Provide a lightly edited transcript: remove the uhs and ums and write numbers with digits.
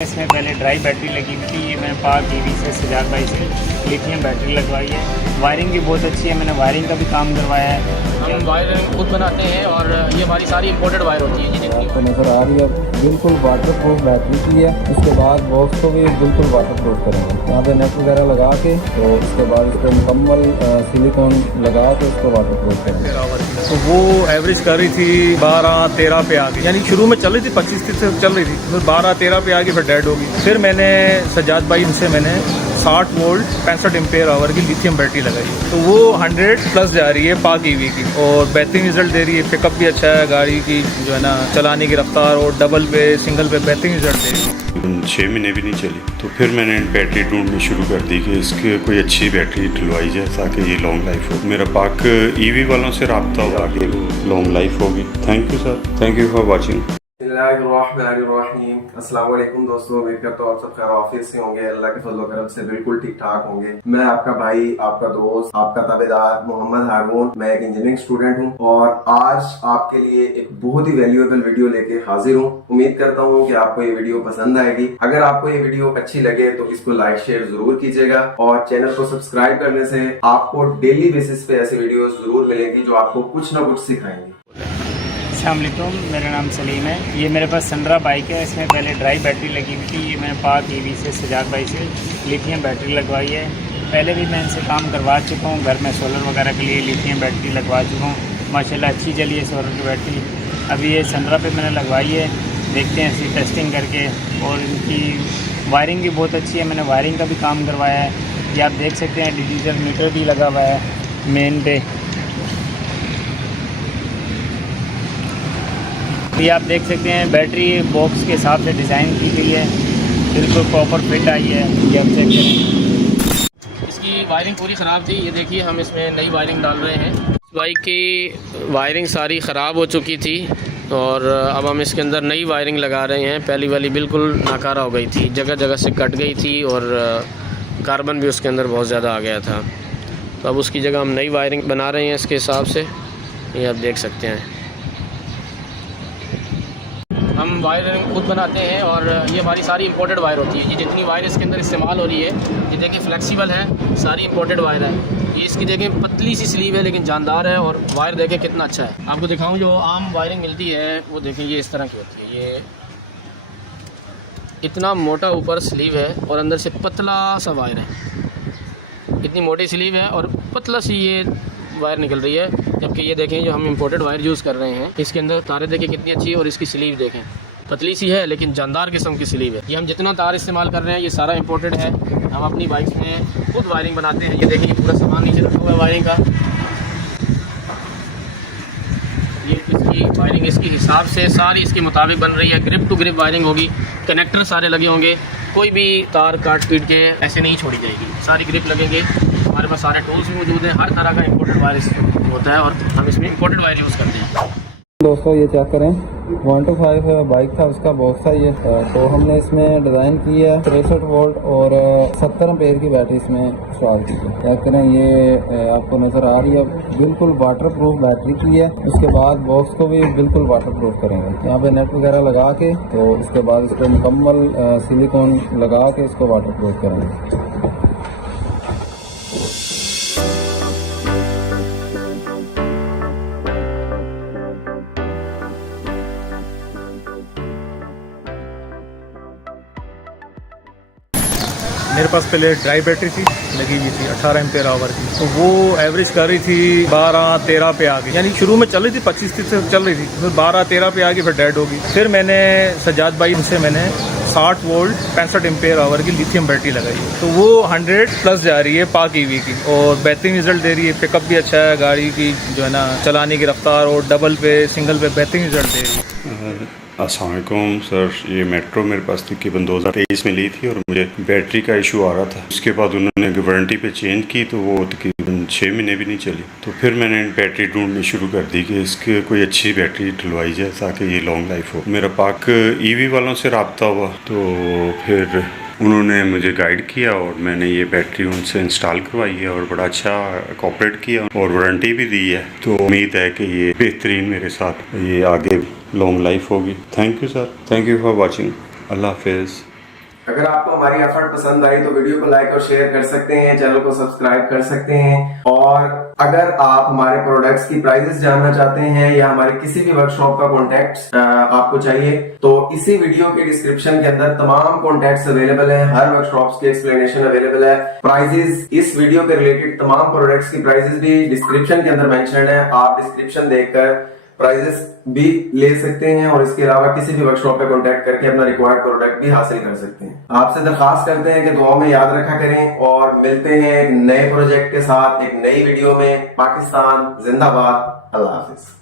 इसमें पहले dry battery लगी हुई थी। ये मैंने पाक ईवी से सजाद भाई से लिथियम बैटरी लगवाई है। वायरिंग भी बहुत अच्छी है, मैंने वायरिंग का भी काम करवाया है। हम वायर खुद बनाते हैं और ये हमारी सारी इंपोर्टेड वायर होती है जी। आपको नज़र आ रही है बिल्कुल वाटर प्रूफ बैटरी की है। उसके बाद बॉक्स को भी बिल्कुल वाटर प्रूफ करेंगे। यहाँ पे नेट वगैरह लगा के तो उसके बाद इसको मुकम्मल सिलिकॉन लगा के उसको वाटर प्रूफ करेंगे। तो वो एवरेज कर रही थी 12-13 पे आ गई, यानी शुरू में चल रही थी 25 से चल रही थी, फिर 12-13 पे आ गई, फिर डेड होगी। फिर मैंने सजाद भाई उनसे मैंने 60 वोल्ट 65 एम्पेयर आवर की लिथियम बैटरी लगाई, तो वो 100 प्लस जा रही है पाक ईवी की और बेहतरीन रिजल्ट दे रही है। पिकअप भी अच्छा है गाड़ी की, जो है ना चलाने की रफ्तार, और डबल पे सिंगल पे बेहतरीन रिजल्ट दे रही है। 6 महीने भी नहीं चली तो फिर मैंने बैटरी ढूंढनी शुरू कर दी कि इसके कोई अच्छी बैटरी डलवाई जाए ताकि ये लॉन्ग लाइफ हो। मेरा पाक ईवी वालों से रब्ता हो, आगे लॉन्ग लाइफ होगी। Thank you sir, thank you for watching. अस्सलाम वालेकुम दोस्तों, उम्मीद करता हूँ आप सब खैर ऑफिस से होंगे, अल्लाह के फजल करम से बिल्कुल ठीक ठाक होंगे। मैं आपका भाई, आपका दोस्त, आपका ताबेदार मोहम्मद हारून। मैं एक इंजीनियरिंग स्टूडेंट हूँ और आज आपके लिए एक बहुत ही वैल्यूएबल वीडियो लेके हाजिर हूँ। उम्मीद करता हूँ कि आपको ये वीडियो पसंद आएगी। अगर आपको ये वीडियो अच्छी लगे तो इसको लाइक शेयर जरूर कीजिएगा और चैनल को सब्सक्राइब करने से आपको डेली बेसिस पे ऐसे वीडियो जरूर मिलेंगी जो आपको कुछ ना कुछ सिखाएंगी। अस्सलामुअलैकुम, मेरा नाम सलीम है। ये मेरे पास संड्रा बाइक है। इसमें पहले ड्राई बैटरी लगी हुई थी। ये मैंने पाक ईवी से सजाद भाई से लिथियम बैटरी लगवाई है। पहले भी मैं इनसे काम करवा चुका हूँ, घर में सोलर वगैरह के लिए लिथियम बैटरी लगवा चुका हूँ। माशाल्लाह अच्छी चली है सोलर की बैटरी। अभी ये संड्रा पे मैंने लगवाई है, देखते हैं इसकी टेस्टिंग करके। और इनकी वायरिंग भी बहुत अच्छी है, मैंने वायरिंग का भी काम करवाया है। ये आप देख सकते हैं डिजिटल मीटर भी लगा हुआ है मेन पे। ये आप देख सकते हैं बैटरी बॉक्स के हिसाब से डिज़ाइन की गई है, बिल्कुल प्रॉपर फिट आई है। ये आप चेक करें। इसकी वायरिंग पूरी ख़राब थी, ये देखिए हम इसमें नई वायरिंग डाल रहे हैं। बाइक की वायरिंग सारी ख़राब हो चुकी थी और अब हम इसके अंदर नई वायरिंग लगा रहे हैं। पहली वाली बिल्कुल नाकारा हो गई थी, जगह जगह से कट गई थी और कार्बन भी उसके अंदर बहुत ज़्यादा आ गया था। तो अब उसकी जगह हम नई वायरिंग बना रहे हैं इसके हिसाब से। ये आप देख सकते हैं हम वायरिंग खुद बनाते हैं और ये हमारी सारी इंपोर्टेड वायर होती है। ये जितनी वायर इसके अंदर इस्तेमाल हो रही है, ये देखिए फ्लेक्सिबल है, सारी इंपोर्टेड वायर है। ये इसकी देखें पतली सी स्लीव है लेकिन जानदार है, और वायर देखें कितना अच्छा है। आपको दिखाऊं जो आम वायरिंग मिलती है वो देखें ये इस तरह की होती है। ये इतना मोटा ऊपर स्लीव है और अंदर से पतला सा वायर है। इतनी मोटी स्लीव है और पतला सी ये वायर निकल रही है। जबकि ये देखें जो हम इंपोर्टेड वायर यूज़ कर रहे हैं, इसके अंदर तारे देखें कितनी अच्छी है और इसकी स्लीव देखें पतली सी है लेकिन जानदार किस्म की स्लीव है। ये हम जितना तार इस्तेमाल कर रहे हैं ये सारा इंपोर्टेड है। हम अपनी बाइक्स में खुद वायरिंग बनाते हैं। ये देखें पूरा सामान नीचे रखा हुआ है वायरिंग का। ये इसकी वायरिंग इसके हिसाब से सारी इसके मुताबिक बन रही है। ग्रिप टू ग्रिप वायरिंग होगी, कनेक्टर सारे लगे होंगे, कोई भी तार काट पीट के ऐसे नहीं छोड़ी जाएगी, सारी ग्रिप लगेंगे। हमारे पास सारे टूल्स मौजूद हैं, हर तरह का इंपोर्टेड वायर होता है और हम इसमें इंपोर्टेड वायर यूज़ करते हैं। दोस्तों ये चेक करें, 1 to 5 बाइक था उसका बहुत सा ये। तो हमने इसमें डिज़ाइन की है 63 वोल्ट और 70 एम्पेयर की बैटरी इसमें इंस्टॉल की है। चेक करें, ये आपको नज़र आ रही है बिल्कुल वाटर प्रूफ बैटरी की है। उसके बाद बॉक्स को भी बिल्कुल वाटर प्रूफ करेंगे। यहाँ पे नेट वगैरह लगा के तो उसके बाद इसको मुकम्मल सिलिकॉन लगा के इसको वाटर प्रूफ करेंगे। मेरे पास पहले ड्राई बैटरी थी लगी हुई थी 18 एम्पेयर आवर की, तो वो एवरेज कर रही थी 12-13 पे आ गई, यानी शुरू में चल रही थी 25 से चल रही थी, फिर 12-13 पे आ गई, फिर डेड होगी। फिर मैंने सजाद भाई उनसे मैंने 60 वोल्ट 65 एम्पेयर आवर की लिथियम बैटरी लगाई है, तो वो 100 प्लस जा रही है पाक ईवी की और बेहतरीन रिजल्ट दे रही है। पिकअप भी अच्छा है गाड़ी की, जो है ना चलाने की रफ्तार, और डबल पे सिंगल पे बेहतरीन रिजल्ट दे रही है। अस्सलाम वालेकुम सर, ये मेट्रो मेरे पास तकरीबन 2023 में ली थी और मुझे बैटरी का इशू आ रहा था। उसके बाद उन्होंने वारंटी पे चेंज की तो वो तकरीबन 6 महीने भी नहीं चली, तो फिर मैंने बैटरी ढूंढनी शुरू कर दी कि इसकी कोई अच्छी बैटरी डलवाई जाए ताकि ये लॉन्ग लाइफ हो। मेरा पाक ईवी वालों से रब्ता हुआ तो फिर उन्होंने मुझे गाइड किया और मैंने ये बैटरी उनसे इंस्टॉल करवाई है और बड़ा अच्छा कोऑपरेट किया और वारंटी भी दी है। तो उम्मीद है कि ये बेहतरीन मेरे साथ ये आगे लॉन्ग लाइफ होगी। Thank you sir, thank you for watching. अल्लाह हाफिज़। अगर आपको हमारी एफर्ट पसंद आई तो वीडियो को लाइक और शेयर कर सकते हैं, चैनल को सब्सक्राइब कर सकते हैं। और अगर आप हमारे प्रोडक्ट्स की प्राइसेस जानना चाहते हैं या हमारे किसी भी वर्कशॉप का कॉन्टेक्ट आपको चाहिए तो इसी वीडियो के डिस्क्रिप्शन के अंदर तमाम कॉन्टेक्ट्स अवेलेबल है, हर वर्कशॉप्स की एक्सप्लेनेशन अवेलेबल है। प्राइजेस, इस वीडियो के रिलेटेड तमाम प्रोडक्ट्स की प्राइजेस भी डिस्क्रिप्शन के अंदर मेंशन्ड है। आप डिस्क्रिप्शन देखकर प्राइजेस भी ले सकते हैं और इसके अलावा किसी भी वर्कशॉप पे कांटेक्ट करके अपना रिक्वायर्ड प्रोडक्ट भी हासिल कर सकते हैं। आपसे दरखास्त करते हैं कि दुआओं में याद रखा करें और मिलते हैं एक नए प्रोजेक्ट के साथ एक नई वीडियो में। पाकिस्तान जिंदाबाद। अल्लाह हाफिज।